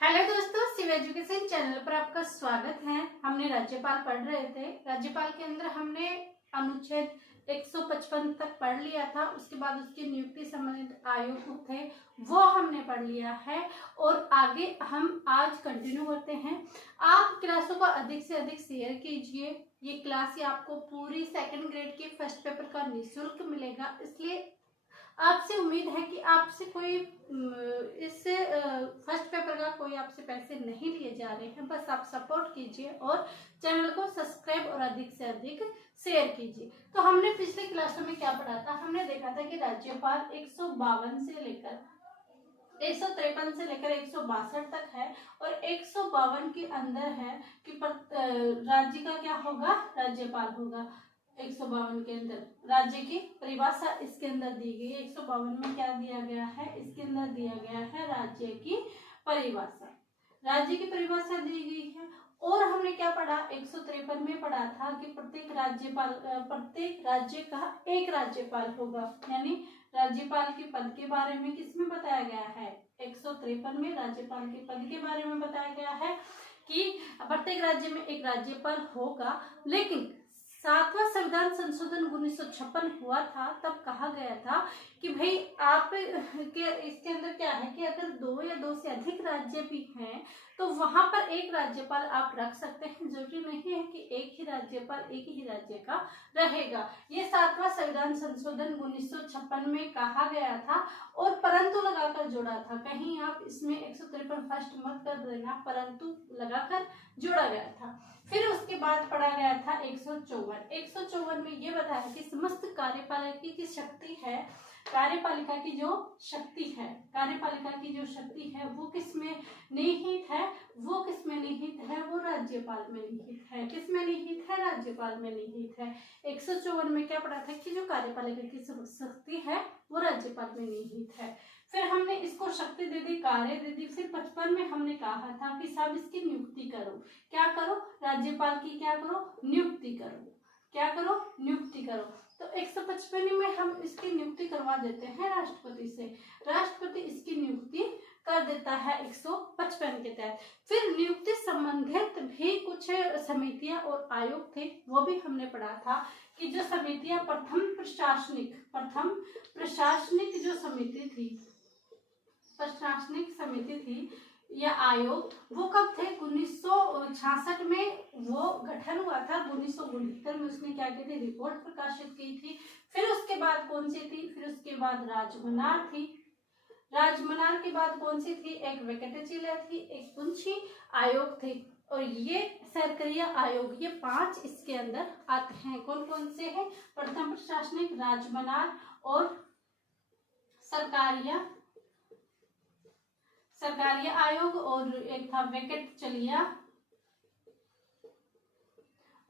Hello दोस्तों, Shiv education channel पर आपका स्वागत है। हमने राज्यपाल पढ़ रहे थे। राज्यपाल के अंदर हमने अनुच्छेद 155 तक पढ़ लिया था। उसके बाद उसकी नियुक्ति संबंधित आयोग थे वो हमने पढ़ लिया है और आगे हम आज कंटिन्यू करते हैं। आप क्लासों को अधिक से अधिक शेयर कीजिए। ये क्लास ही आपको पूरी सेकंड ग्रेड के फर्स्ट पेपर का निःशुल्क मिलेगा, इसलिए आपसे उम्मीद है कि आपसे कोई इस फर्स्ट पेपर का कोई आपसे पैसे नहीं लिए जा रहे हैं। बस आप सपोर्ट कीजिए और चैनल को सब्सक्राइब और अधिक से अधिक शेयर कीजिए। तो हमने पिछले क्लासों में क्या पढ़ा था? हमने देखा था कि राज्यपाल 152 से लेकर 153 से लेकर 162 तक है और 152 के अंदर है कि राज्य का क्या होगा? राज्यपाल होगा। 152 के अंदर राज्य की परिभाषा इसके अंदर दी गई है। 152 में क्या दिया गया है? इसके अंदर दिया गया है राज्य की परिभाषा। राज्य की परिभाषा दी गई है। और हमने क्या पढ़ा? 153 में पढ़ा था कि प्रत्येक राज्य का एक राज्यपाल होगा, यानी राज्यपाल के पद के बारे में किसमें बताया गया है? 153 में राज्यपाल के पद के बारे में बताया गया है कि प्रत्येक राज्य में एक राज्यपाल होगा। लेकिन 7वां संविधान संशोधन 1956 हुआ था, तब कहा गया था कि भाई आप के इसके अंदर क्या है कि अगर 2 या 2 से अधिक राज्य भी हैं तो वहां पर एक राज्यपाल आप रख सकते हैं। जरूरी नहीं है कि एक ही राज्यपाल एक ही राज्य का रहेगा। ये 7वां संविधान संशोधन 1956 में कहा गया था और परंतु लगाकर जोड़ा था। कहीं आप इसमें 153 फर्स्ट मत कर देना, परंतु लगाकर जोड़ा गया था। फिर उसके बाद पढ़ा गया था 154 में ये बताया कि समस्त कार्यपालिका की शक्ति है, कार्यपालिका की जो शक्ति है वो किसमें निहित है? वो किसमें निहित है? वो राज्यपाल में निहित है। किसमें निहित है? राज्यपाल में निहित है। 154 में क्या पढ़ा था कि जो कार्यपालिका की शक्ति है वो राज्यपाल में निहित है। फिर हमने इसको शक्ति दे दी, कार्य दे दी। फिर 55 में हमने कहा था कि सब इसकी नियुक्ति करो। क्या करो? राज्यपाल की क्या करो? नियुक्ति करो। क्या करो? नियुक्ति करो। तो 155 में हम इसकी नियुक्ति करवा देते हैं राष्ट्रपति से। राष्ट्रपति इसकी नियुक्ति कर देता है 155 के तहत। फिर नियुक्ति संबंधित भी कुछ समितियां और आयोग थे, वो भी हमने पढ़ा था कि जो समितियां प्रथम प्रशासनिक जो प्रशासनिक समिति थी या आयोग, वो कब थे? 1966 में वो गठन हुआ था। 1969 में उसने क्या की थी? रिपोर्ट प्रकाशित की थी। फिर उसके बाद कौन सी थी? फिर उसके बाद राजमनार थी। राजमनार के बाद कौन सी थी? एक वेंकटचिला थी, एक पुंछी आयोग थी। और ये सरकारिया आयोग, ये 5 इसके अंदर आते हैं। कौन कौन से हैं? प्रथम प्रशासनिक, राजमनार और सरकारिया आयोग, और एक था वेंकटचलिया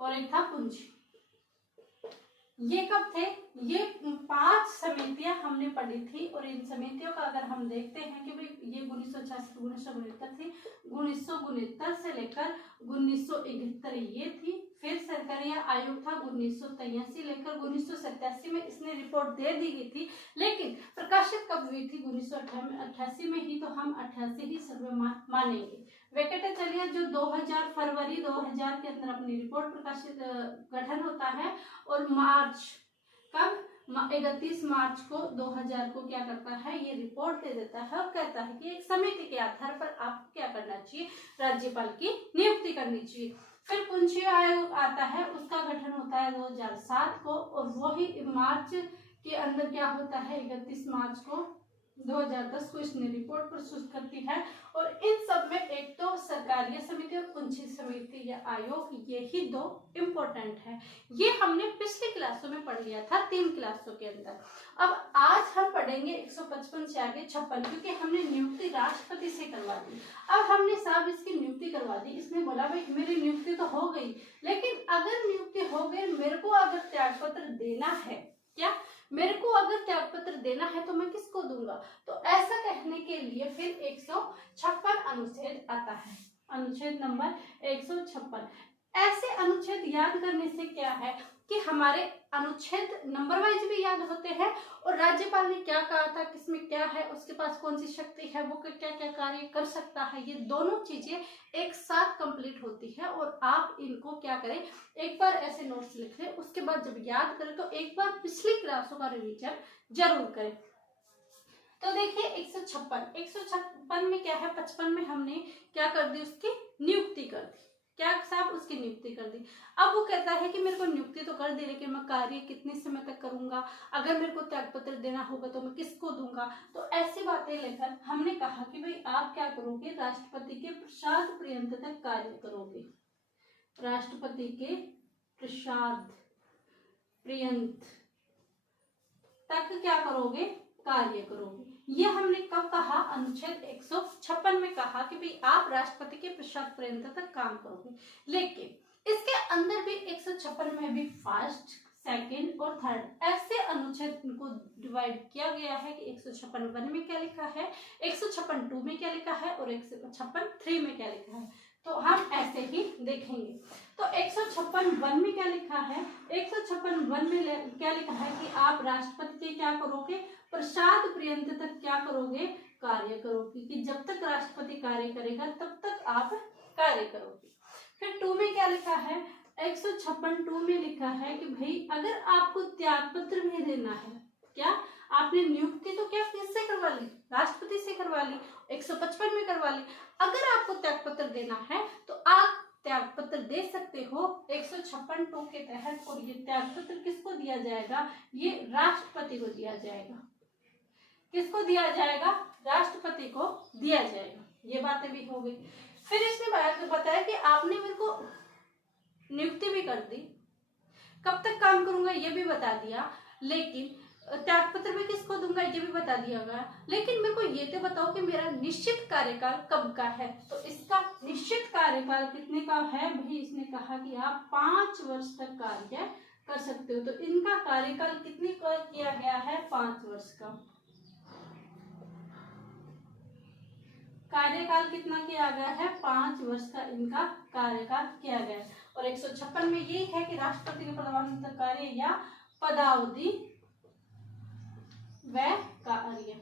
और एक था पुंछी। ये कब थे? ये 5 समितियां हमने पढ़ी थी और इन समितियों का अगर हम देखते हैं कि भाई ये 1966 थी, 1969 से लेकर 1971 ये थी। फिर सरकारिया आयोग था 1983 लेकर 1987 में इसने रिपोर्ट दे दी गई थी। लेकिन प्रकाशित कब हुई थी? 1988 में ही, तो हम 88 ही सर्वमान्य मानेंगे। वेंकटचलिया जो 2000 फरवरी 2000 के अंदर अपनी रिपोर्ट प्रकाशित गठन होता है और मार्च कब? 31 मार्च को 2000 को क्या करता है? ये रिपोर्ट दे देता है और कहता है कि एक समिति के आधार पर आपको क्या करना चाहिए? राज्यपाल की नियुक्ति करनी चाहिए। फिर पुंछी आयोग आता है, उसका गठन होता है 2007 को और वही मार्च के अंदर क्या होता है? 31 मार्च को 2010 को इसने रिपोर्ट प्रस्तुत करती है। और इन सब में एक तो सरकारीय समिति और पुंछी समिति या आयोग, ये ही 2 इम्पोर्टेंट है। ये हमने पिछली क्लासों में पढ़ लिया था, 3 क्लासों के अंदर। अब आज हम पढ़ेंगे 155 से आगे 56, क्योंकि हमने नियुक्ति राष्ट्रपति से करवा दी। अब हमने साहब इसकी नियुक्ति करवा दी। इसने बोला भाई मेरी नियुक्ति तो हो गई, लेकिन अगर नियुक्ति हो गई, मेरे को अगर त्यागपत्र देना है, क्या मेरे को अगर त्यागपत्र देना है तो मैं किसको दूंगा? तो ऐसा कहने के लिए फिर 156 अनुच्छेद आता है। अनुच्छेद नंबर 156। ऐसे अनुच्छेद याद करने से क्या है कि हमारे अनुच्छेद नंबर वाइज भी याद होते हैं और राज्यपाल ने क्या कहा था, किसमें क्या है, उसके पास कौन सी शक्ति है, वो क्या क्या कार्य कर सकता है, ये दोनों चीजें एक साथ कंप्लीट होती है। और आप इनको क्या करें, एक बार ऐसे नोट्स लिख लें, उसके बाद जब याद करें तो एक बार पिछली क्लासों का रिवीजन जरूर करें। तो देखिए 156 में क्या है, 55 में हमने क्या कर दी, उसकी नियुक्ति कर दी, क्या साहब, उसकी नियुक्ति कर दी। अब वो कहता है कि मेरे को नियुक्ति तो कर दी, लेकिन मैं कार्य कितने समय तक करूंगा, अगर मेरे को त्याग पत्र देना होगा तो मैं किसको दूंगा। तो ऐसी बातें लेकर हमने कहा कि भाई आप क्या करोगे, राष्ट्रपति के प्रसाद पर्यंत तक कार्य करोगे, राष्ट्रपति के प्रसाद पर्यंत तक क्या करोगे, कार्य करोगे। ये हमने कब कहा, अनुच्छेद 156 में कहा कि भाई आप राष्ट्रपति के प्रसाद पर्यंत तक काम करोगे। लेकिन इसके अंदर भी 156 में भी फर्स्ट, सेकंड और थर्ड ऐसे अनुच्छेद इनको डिवाइड किया गया है कि 156 में क्या लिखा है, 156 में क्या लिखा है और 156 में क्या लिखा है। तो हम ऐसे ही देखेंगे। तो 156 में क्या लिखा है, 156 में क्या लिखा है कि आप राष्ट्रपति के क्या करोगे, प्रसाद पर्यंत तक क्या करोगे, कार्य करोगे, कि जब तक राष्ट्रपति कार्य करेगा तब तक आप कार्य करोगे। फिर 2 में क्या लिखा है, 156 में लिखा है कि भाई अगर आपको त्याग पत्र भी देना है, क्या आपने नियुक्ति तो क्या किससे करवा ली, राष्ट्रपति से करवा ली, 155 में करवा ली, अगर आपको त्याग पत्र देना है तो आप त्याग पत्र दे सकते हो 156 के तहत। और ये त्याग पत्र किसको दिया जाएगा, ये राष्ट्रपति को दिया जाएगा, किसको दिया जाएगा, राष्ट्रपति को दिया जाएगा। ये बातें भी हो गई। फिर इसने बताया कि आपने मेरे को नियुक्ति भी कर दी, कब तक काम करूंगा ये भी बता दिया, लेकिन त्याग पत्र भी किसको दूंगा ये भी बता दिया गया, लेकिन मेरे को ये तो बताओ कि मेरा निश्चित कार्यकाल कब का है। तो इसका निश्चित कार्यकाल कितने का है भाई, इसने कहा कि आप 5 वर्ष तक कार्य कर सकते हो। तो इनका कार्यकाल कितने का किया गया है, 5 वर्ष का कार्यकाल कितना किया गया है, 5 वर्ष का इनका कार्यकाल किया गया है। और 156 में यही है कि राष्ट्रपति के प्रधानमंत्री कार्य या पदावधि व कार्य,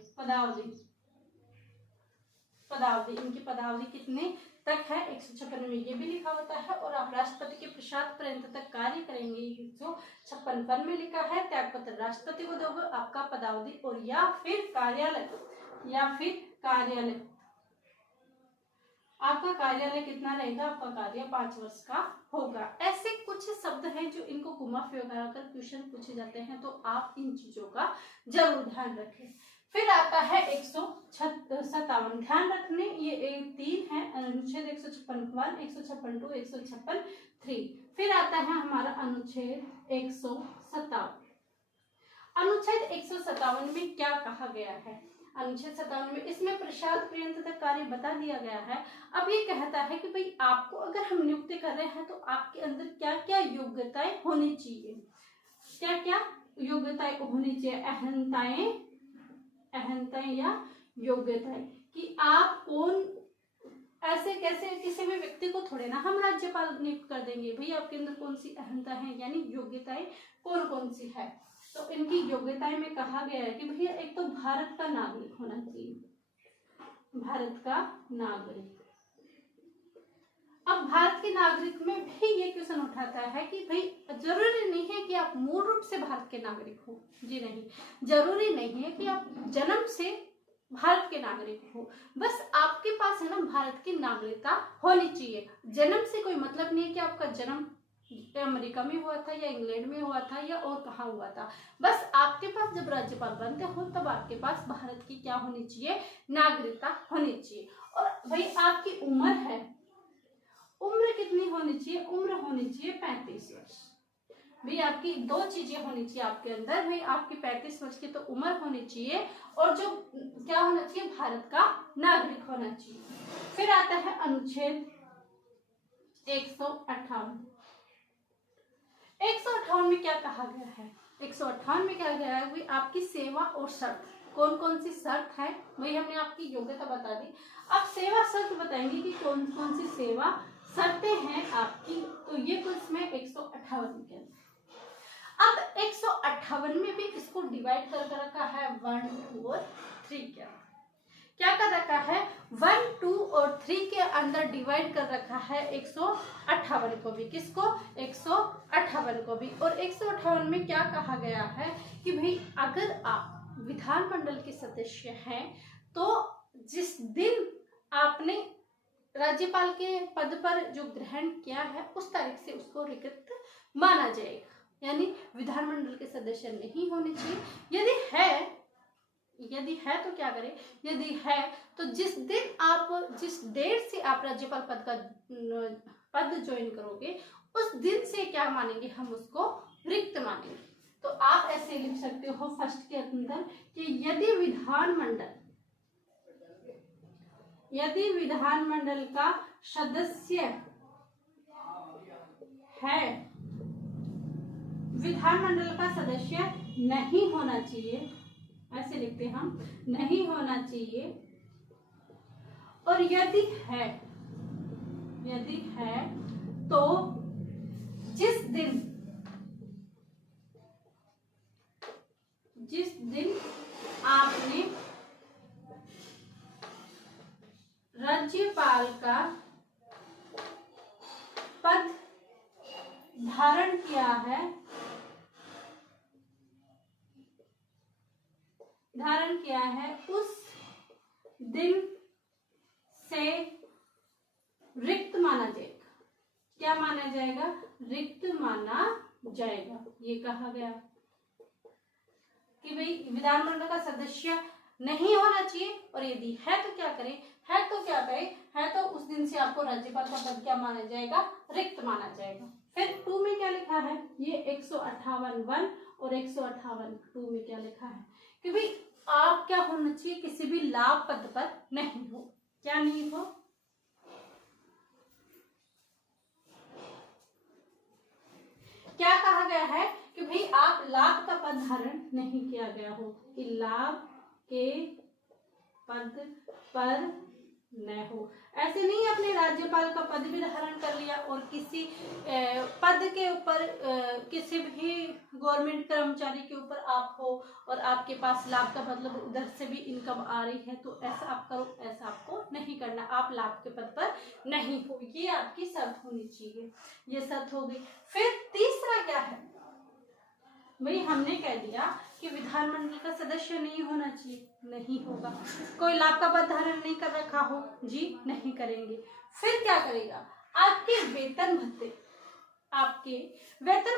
पदावधि इनकी पदावधि कितने तक है, 156 में ये भी लिखा होता है। और आप राष्ट्रपति के प्रसाद पर्यंत तक कार्य करेंगे, 156 में लिखा है। त्याग पत्र राष्ट्रपति को दोगे, आपका पदावधि और या फिर कार्यालय, आपका कार्यालय कितना रहेगा, आपका कार्य 5 वर्ष का होगा। ऐसे कुछ शब्द हैं जो इनको घुमा फिरा कर क्वेश्चन पूछे जाते हैं, तो आप इन चीजों का जरूर ध्यान रखें। फिर आता है 157, ध्यान रखने ये 3 है, अनुच्छेद 156, 156(2), 156(3). फिर आता है हमारा अनुच्छेद 157। अनुच्छेद 157 में क्या कहा गया है, अनुच्छेद 57 में इसमें प्रसाद पर्यंत तक कार्य बता दिया गया है। अब ये कहता है कि भाई आपको अगर हम नियुक्ति कर रहे हैं तो आपके अंदर क्या क्या योग्यताएं होनी चाहिए, क्या क्या योग्यताएं होनी चाहिए, अहंताएं या योग्यताएं, कि आप कौन, ऐसे कैसे किसी भी व्यक्ति को थोड़े ना हम राज्यपाल नियुक्त कर देंगे, भाई आपके अंदर कौन सी अहंता है, यानी योग्यताएं कौन कौन सी है। तो इनकी योग्यताएं में कहा गया है कि भैया एक तो भारत का नागरिक होना चाहिए, भारत का नागरिक। अब भारत के नागरिक में भी ये क्वेश्चन उठाता है कि भाई जरूरी नहीं है कि आप मूल रूप से भारत के नागरिक हो, जी नहीं, जरूरी नहीं है कि आप जन्म से भारत के नागरिक हो, बस आपके पास है ना भारत की नागरिकता होनी चाहिए। जन्म से कोई मतलब नहीं है कि आपका जन्म अमेरिका में हुआ था या इंग्लैंड में हुआ था या और कहाँ हुआ था, बस आपके पास जब राज्यपाल बनते हो तब आपके पास भारत की क्या होनी चाहिए, नागरिकता होनी चाहिए। और भाई आपकी उम्र है, उम्र कितनी होनी चाहिए, उम्र होनी चाहिए 35 वर्ष। भाई आपकी 2 चीजें होनी चाहिए आपके अंदर, भाई आपकी 35 वर्ष की तो उम्र होनी चाहिए और जो क्या होना चाहिए, भारत का नागरिक होना चाहिए। फिर आता है अनुच्छेद 158। 158 में क्या कहा गया है, 158 में क्या गया है, आपकी सेवा और शर्त, कौन कौन सी शर्त है, वही हमने आपकी योग्यता बता दी। अब सेवा शर्त बताएंगे कि कौन कौन सी सेवा शर्तें हैं आपकी, तो ये कुछ में 158 के अंदर। अब 158 में भी इसको डिवाइड कर रखा है 1, 2 और 3 के अंदर। क्या कर रखा है, 1, 2 और 3 के अंदर डिवाइड कर रखा है 158 को भी। किसको, 158 को भी। और 158 में क्या कहा गया है कि भाई अगर आप विधानमंडल के सदस्य हैं तो जिस दिन आपने राज्यपाल के पद पर जो ग्रहण किया है उस तारीख से उसको रिक्त माना जाएगा। यानी विधानमंडल के सदस्य नहीं होने चाहिए। यदि है तो क्या करें, यदि है तो जिस डेट से आप राज्यपाल पद ज्वाइन करोगे उस दिन से क्या मानेंगे, हम उसको रिक्त मानेंगे। तो आप ऐसे लिख सकते हो फर्स्ट के अंदर कि यदि विधानमंडल का सदस्य है, विधानमंडल का सदस्य नहीं होना चाहिए, ऐसे लिखते हैं हम, नहीं होना चाहिए। और यदि है तो जिस दिन आपने राज्यपाल का पद धारण किया है, उस दिन से रिक्त माना जाएगा। क्या माना जाएगा, रिक्त माना जाएगा। ये कहा गया कि भाई विधानमंडल का सदस्य नहीं होना चाहिए, और यदि है तो क्या करें, है तो उस दिन से आपको राज्यपाल का पद क्या माना जाएगा, रिक्त माना जाएगा। फिर 2 में क्या लिखा है, ये 158(1) और 158(2) में क्या लिखा है कि भाई आप क्या होना चाहिए, किसी भी लाभ पद पर नहीं हो। क्या नहीं हो, क्या कहा गया है कि भाई आप लाभ का पद धारण नहीं किया गया हो, कि लाभ के पद पर न हो। ऐसे नहीं अपने राज्यपाल का पद भी धारण कर लिया और किसी पद के ऊपर किसी भी गवर्नमेंट कर्मचारी के ऊपर आप हो और आपके पास लाभ का मतलब उधर से भी इनकम आ रही है, तो ऐसा आप करो, ऐसा आपको नहीं करना, आप लाभ के पद पर नहीं हो। ये आपकी शर्त होनी चाहिए, ये शर्त हो गई। फिर तीसरा क्या है भाई, हमने कह दिया कि विधानमंडल का सदस्य नहीं होना चाहिए, नहीं होगा। कोई लाभ का पद धारण नहीं कर रखा हो, जी नहीं करेंगे। फिर क्या करेगा, आपके वेतन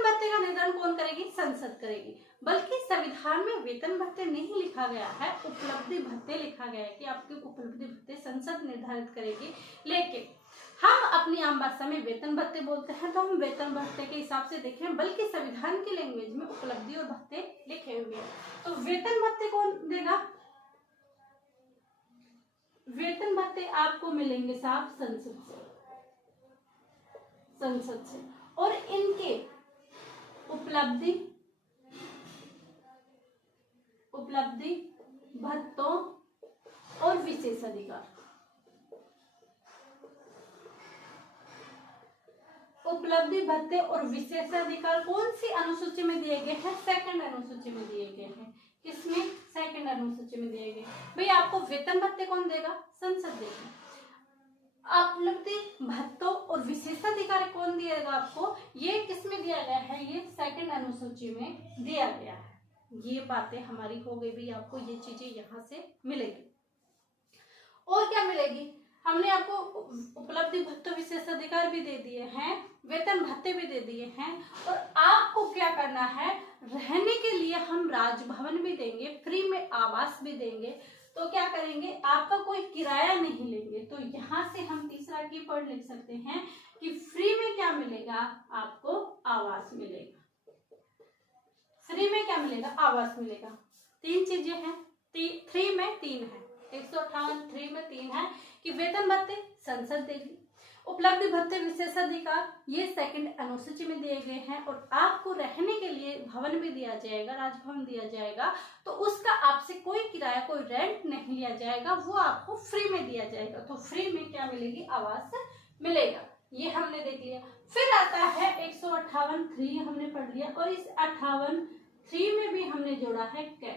भत्ते का निर्धारण कौन करेगी, संसद करेगी। बल्कि संविधान में वेतन भत्ते नहीं लिखा गया है, उपलब्धि भत्ते लिखा गया है कि आपके उपलब्धि भत्ते संसद निर्धारित करेगी। लेकिन हम अपनी आम भाषा में वेतन भत्ते बोलते हैं, तो हम वेतन भत्ते के हिसाब से देखें, बल्कि संविधान की लैंग्वेज में उपलब्धि और भत्ते लिखे हुए हैं। तो वेतन भत्ते कौन देगा, वेतन भत्ते आपको मिलेंगे साहब संसद से। और इनके उपलब्धि भत्तों और विशेषाधिकार, उपलब्धि भत्ते और विशेषाधिकार कौन सी अनुसूची में दिए गए हैं, सेकंड अनुसूची में दिए गए हैं। किसमें, सेकंड अनुसूची में दिए गए। भाई आपको वेतन भत्ते कौन देगा, संसद देगी। उपलब्धि भत्तों और विशेषाधिकार कौन दिएगा आपको, ये किसमें दिया गया है, ये सेकंड अनुसूची में दिया गया है। ये बातें हमारी हो गई भाई, आपको ये चीजें यहाँ से मिलेगी। और क्या मिलेगी, हमने आपको उपलब्धि भत्तों विशेषाधिकार भी दे दिए हैं, वेतन भत्ते भी दे दिए हैं, और आपको क्या करना है, रहने के लिए हम राजभवन भी देंगे, फ्री में आवास भी देंगे। तो क्या करेंगे, आपका कोई किराया नहीं लेंगे। तो यहाँ से हम तीसरा कीवर्ड लिख सकते हैं कि फ्री में क्या मिलेगा, आपको आवास मिलेगा। फ्री में क्या मिलेगा, आवास मिलेगा। 3 चीजें हैं, 3 में 3 है, 158 3 में 3 है कि वेतन भत्ते संसद देगी, उपलब्धि भत्ते विशेषाधिकार ये सेकंड अनुसूची में दिए गए हैं, और आपको रहने के लिए भवन भी दिया जाएगा, राजभवन दिया जाएगा। तो उसका आपसे कोई किराया, कोई रेंट नहीं लिया जाएगा, वो आपको फ्री में दिया जाएगा। तो फ्री में क्या मिलेगी, आवास मिलेगा। ये हमने देख लिया। फिर आता है 158(3) हमने पढ़ लिया, और इस 58(3) में भी हमने जोड़ा है कै।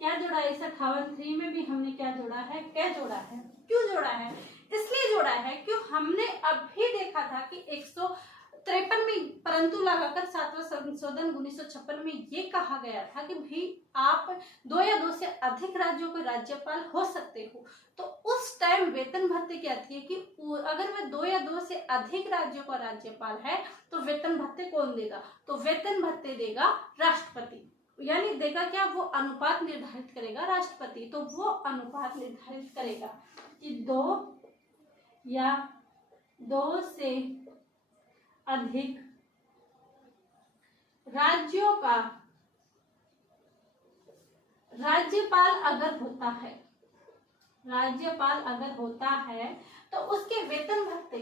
क्या जोड़ा है? इस 58(3) में भी हमने क्या जोड़ा है? कै जोड़ा है। क्यों जोड़ा है? इसलिए जोड़ा है क्यों हमने अभी देखा था कि 153 में परंतु लगाकर 7वां संशोधन 1956 में ये कहा गया था कि भी आप 2 या 2 से अधिक राज्यों के राज्यपाल हो सकते हो। तो उस टाइम वेतन भत्ते क्या थी कि अगर वह 2 या 2 से अधिक राज्यों का राज्यपाल है तो वेतन भत्ते कौन देगा? तो वेतन भत्ते देगा राष्ट्रपति, यानी देगा क्या? वो अनुपात निर्धारित करेगा राष्ट्रपति। तो वो अनुपात निर्धारित करेगा कि 2 या 2 से अधिक राज्यों का राज्यपाल अगर होता है तो उसके वेतन भत्ते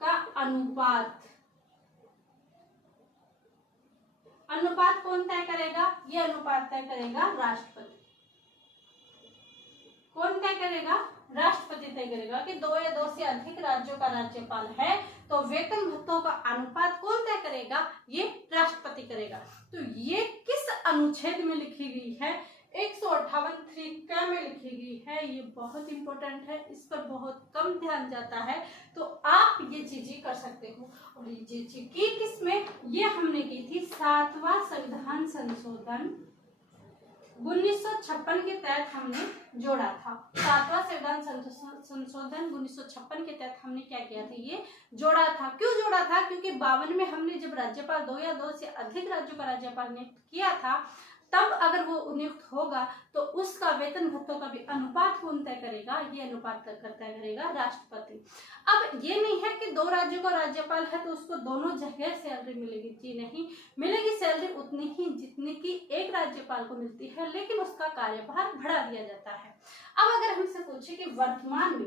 का अनुपात कौन तय करेगा? ये अनुपात तय करेगा राष्ट्रपति। कौन तय करेगा? राष्ट्रपति तय करेगा कि 2 या 2 से अधिक राज्यों का राज्यपाल है तो वेतन भत्तों का अनुपात कौन तय करेगा? ये राष्ट्रपति करेगा। तो ये किस अनुच्छेद में लिखी गई है? 158(3) क्या में लिखी गई है? ये बहुत इंपॉर्टेंट है, इस पर बहुत कम ध्यान जाता है, तो आप ये चीजें कर सकते हो। और ये चीजें की किसमें? ये हमने की थी 7वां संविधान संशोधन 1956 के तहत हमने जोड़ा था। 7वां संविधान संशोधन 1956 के तहत हमने क्या किया था? ये जोड़ा था। क्यों जोड़ा था? क्योंकि 52 में हमने जब राज्यपाल 2 या 2 से अधिक राज्यों का राज्यपाल नियुक्त किया था, तब अगर वो नियुक्त होगा तो उसका वेतन भत्तों का भी अनुपात कौन तय करेगा? ये अनुपात तय करेगा राष्ट्रपति। अब ये नहीं है कि 2 राज्यों का राज्यपाल है तो उसको दोनों जगह सैलरी मिलेगी। जी नहीं, मिलेगी सैलरी उतनी ही जितनी की एक राज्यपाल को मिलती है, लेकिन उसका कार्यभार बढ़ा दिया जाता है। अब अगर हमसे पूछे कि वर्तमान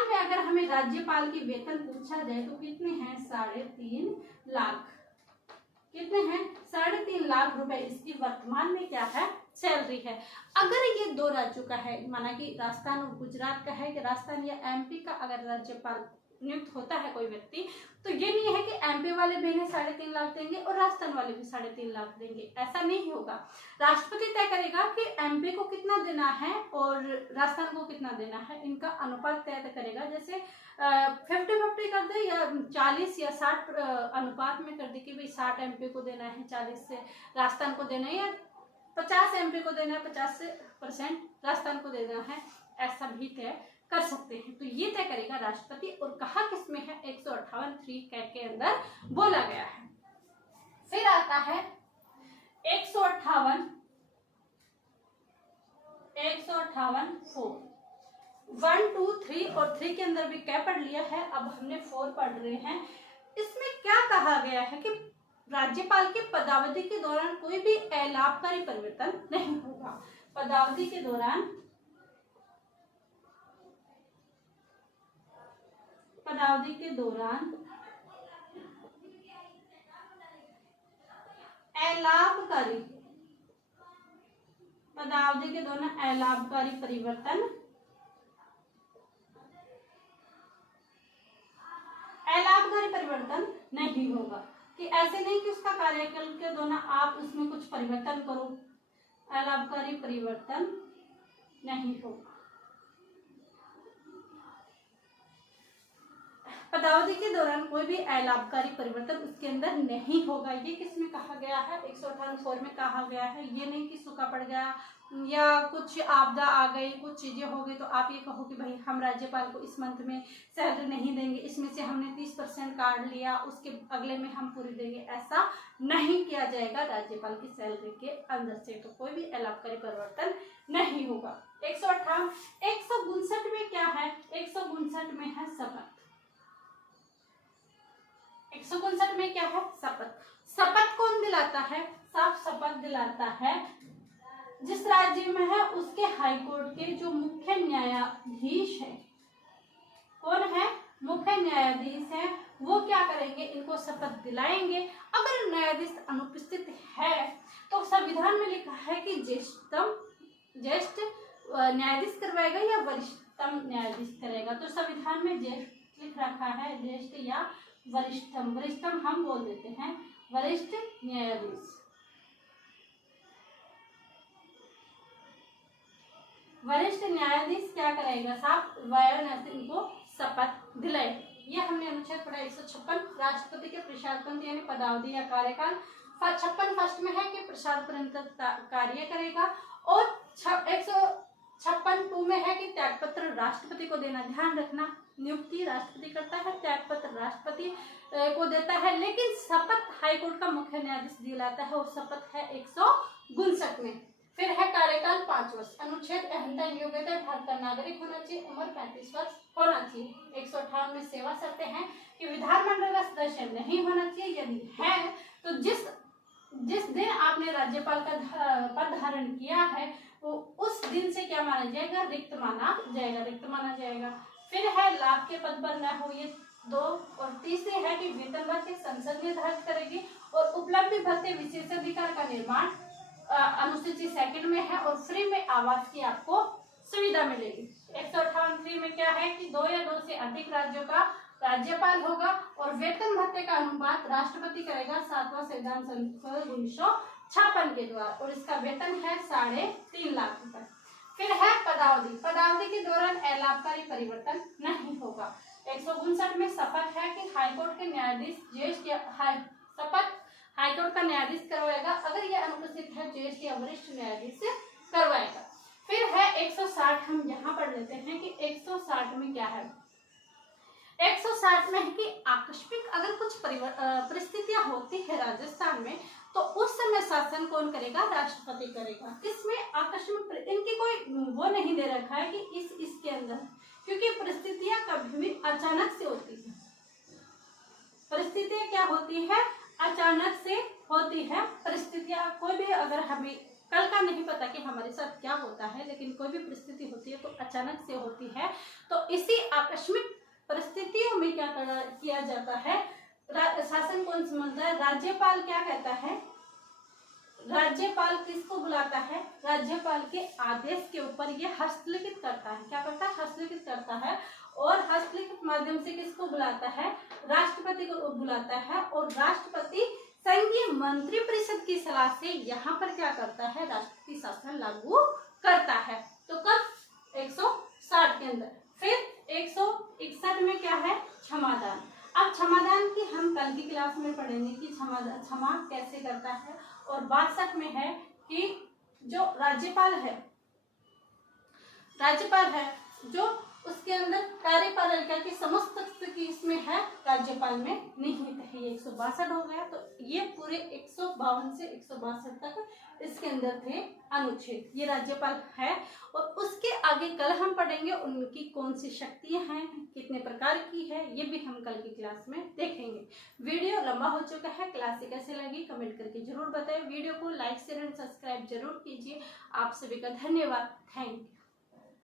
में अगर हमें राज्यपाल की वेतन पूछा जाए तो कितने हैं? 3.5 लाख। कितने हैं? 3.5 लाख रुपए इसकी वर्तमान में क्या है? सैलरी है। अगर ये 2 राज्यों का है, माना कि राजस्थान और गुजरात का है, कि राजस्थान या एमपी का अगर राज्यपाल नियुक्त होता है कोई व्यक्ति, तो ये नहीं है कि एमपी वाले भी 3.5 लाख देंगे और राजस्थान वाले भी 3.5 लाख देंगे, ऐसा नहीं होगा। राष्ट्रपति तय करेगा कि एमपी को कितना देना है और राजस्थान को कितना देना है, इनका अनुपात तय करेगा। जैसे 50-50 कर दे या 40 या 60 अनुपात में कर दे कि भाई 60 एमपी को देना है, 40 से राजस्थान को देना है, या 50 एमपी को देना है, 50% राजस्थान को देना है, ऐसा भी तय कर सकते हैं। तो ये तय करेगा राष्ट्रपति। और कहा किसमें है? 158(3) के अंदर बोला गया है। फिर आता है 158(4) 1, 2, 3 और 3 के अंदर भी क्या पढ़ लिया है, अब हमने 4 पढ़ रहे हैं। इसमें क्या कहा गया है कि राज्यपाल की पदावधि के दौरान कोई भी अलाभकारी परिवर्तन नहीं होगा। पदावधि के दौरान अलाभकारी परिवर्तन नहीं होगा। कि ऐसे नहीं कि उसका कार्यकाल के दौरान आप उसमें कुछ परिवर्तन करो, अलाभकारी परिवर्तन नहीं होगा। पदावधि के दौरान कोई भी अलाभकारी परिवर्तन उसके अंदर नहीं होगा। ये किसमें कहा गया है? 158(4) में कहा गया है। ये नहीं कि सूखा पड़ गया या कुछ आपदा आ गई, कुछ चीजें हो गई तो आप ये कहो कि भाई हम राज्यपाल को इस मंथ में सैलरी नहीं देंगे, इसमें से हमने 30% काट लिया, उसके अगले में हम पूरी देंगे, ऐसा नहीं किया जाएगा राज्यपाल की सैलरी के अंदर से। तो कोई भी अलाभकारी परिवर्तन नहीं होगा। 159 में क्या है? 159 में है शपथ। 159 में क्या है? शपथ। शपथ कौन दिलाता है? साफ शपथ दिलाता है जिस राज्य में है उसके हाईकोर्ट के जो मुख्य न्यायाधीश है। कौन है? मुख्य न्यायाधीश है। वो क्या करेंगे? इनको शपथ दिलाएंगे। अगर न्यायाधीश अनुपस्थित है तो संविधान में लिखा है कि ज्येष्ठ न्यायाधीश करवाएगा या वरिष्ठतम न्यायाधीश करेगा। तो संविधान में ज्येष्ठ लिख रखा है, ज्येष्ठ या वरिष्ठतम। वरिष्ठतम हम बोल देते हैं वरिष्ठ न्यायाधीश। वरिष्ठ न्यायाधीश क्या करेगा साहब, वाराणसी को शपथ दिलाएगा। ये हमने अनुच्छेद पढ़ा 156 राष्ट्रपति के प्रसाद यानी पदावधि या कार्यकाल। 56 फर्स्ट में है कि प्रसाद पर्यंत कार्य करेगा, और 156 2 में है कि त्यागपत्र राष्ट्रपति को देना। ध्यान रखना, नियुक्ति राष्ट्रपति करता है, त्यागपत्र राष्ट्रपति को देता है, लेकिन शपथ हाईकोर्ट का मुख्य न्यायाधीश दिलाता है, और शपथ है 159 में। फिर है कार्यकाल 5 वर्ष। अनुच्छेद अहंता योग्यता भारत का नागरिक होना चाहिए, उम्र 35 वर्ष होना चाहिए। 158 में सेवा शर्तें हैं कि विधानमंडल का सदस्य नहीं होना चाहिए, यदि है तो जिस दिन आपने राज्यपाल का पद धारण किया है वो उस दिन से क्या माना जाएगा, रिक्त माना जाएगा। फिर है लाभ के पद पर न हो, ये 2। और तीसरी है कि वेतन भत्ते संसद निर्धारित करेगी, और उपलब्धि भत्ते विशेषाधिकार का निर्माण अनुसूची 2 में है, और फ्री में आवास की आपको सुविधा मिलेगी। 158 में क्या है कि 2 या 2 से अधिक राज्यों का राज्यपाल होगा, और वेतन भत्ते का अनुपात राष्ट्रपति करेगा 7वां संविधान संशोधन 1956 के द्वारा, और इसका वेतन है 3.5 लाख रुपए। फिर है पदावधि के दौरान अलाभकारी परिवर्तन नहीं होगा। 159 में शपथ है कि हाईकोर्ट के न्यायाधीश ज्येष्ठ या शपथ हाईकोर्ट का न्यायाधीश करवाएगा, अगर यह अनुपस्थित है ज्येष्ठ या वरिष्ठ न्यायाधीश करवाएगा। फिर है 160, हम यहाँ पढ़ लेते हैं कि 160 में क्या है। 160 में है कि आकस्मिक अगर कुछ परिस्थितियां होती है राजस्थान में, तो उस समय शासन कौन करेगा, राष्ट्रपति करेगा। इसमें आकस्मिक इनकी कोई वो नहीं दे रखा है कि इसके अंदर, क्योंकि परिस्थितियां कभी भी अचानक से होती है। परिस्थितियां क्या होती है, अचानक से होती है परिस्थितियां। कोई भी अगर हमें कल का नहीं पता कि हमारे साथ क्या होता है, लेकिन कोई भी परिस्थिति होती है तो अचानक से होती है। तो इसी आकस्मिक परिस्थितियों में क्या किया जाता है, शासन कौन समझता है, राज्यपाल क्या कहता है, राज्यपाल किसको बुलाता है, राज्यपाल के आदेश के ऊपर ये हस्तलिखित करता है। क्या करता है, हस्तलिखित करता है, और हस्तलिखित माध्यम से किसको बुलाता है, राष्ट्रपति को बुलाता है, और राष्ट्रपति संघीय मंत्रिपरिषद की सलाह से यहाँ पर क्या करता है, राष्ट्रपति शासन लागू करता है। तो कब, 160 के अंदर। फिर 161 में क्या है, क्षमादान। अब क्षमादान की हम कल की क्लास में पढ़ेंगे कि क्षमा कैसे करता है। और 62 में है कि जो राज्यपाल है जो उसके अंदर कार्यपालिका की समस्त की इसमें है, राज्यपाल में निहित है। ये 162 हो गया। तो ये पूरे 152 से 162 तक इसके अंदर थे अनुच्छेद। ये राज्यपाल है, और उसके आगे कल हम पढ़ेंगे उनकी कौन सी शक्तियां हैं, कितने प्रकार की है, ये भी हम कल की क्लास में देखेंगे। वीडियो लंबा हो चुका है, क्लास कैसे लगी कमेंट करके जरूर बताएं। वीडियो को लाइक शेयर एंड सब्सक्राइब जरूर कीजिए। आप सभी का धन्यवाद। Thank you.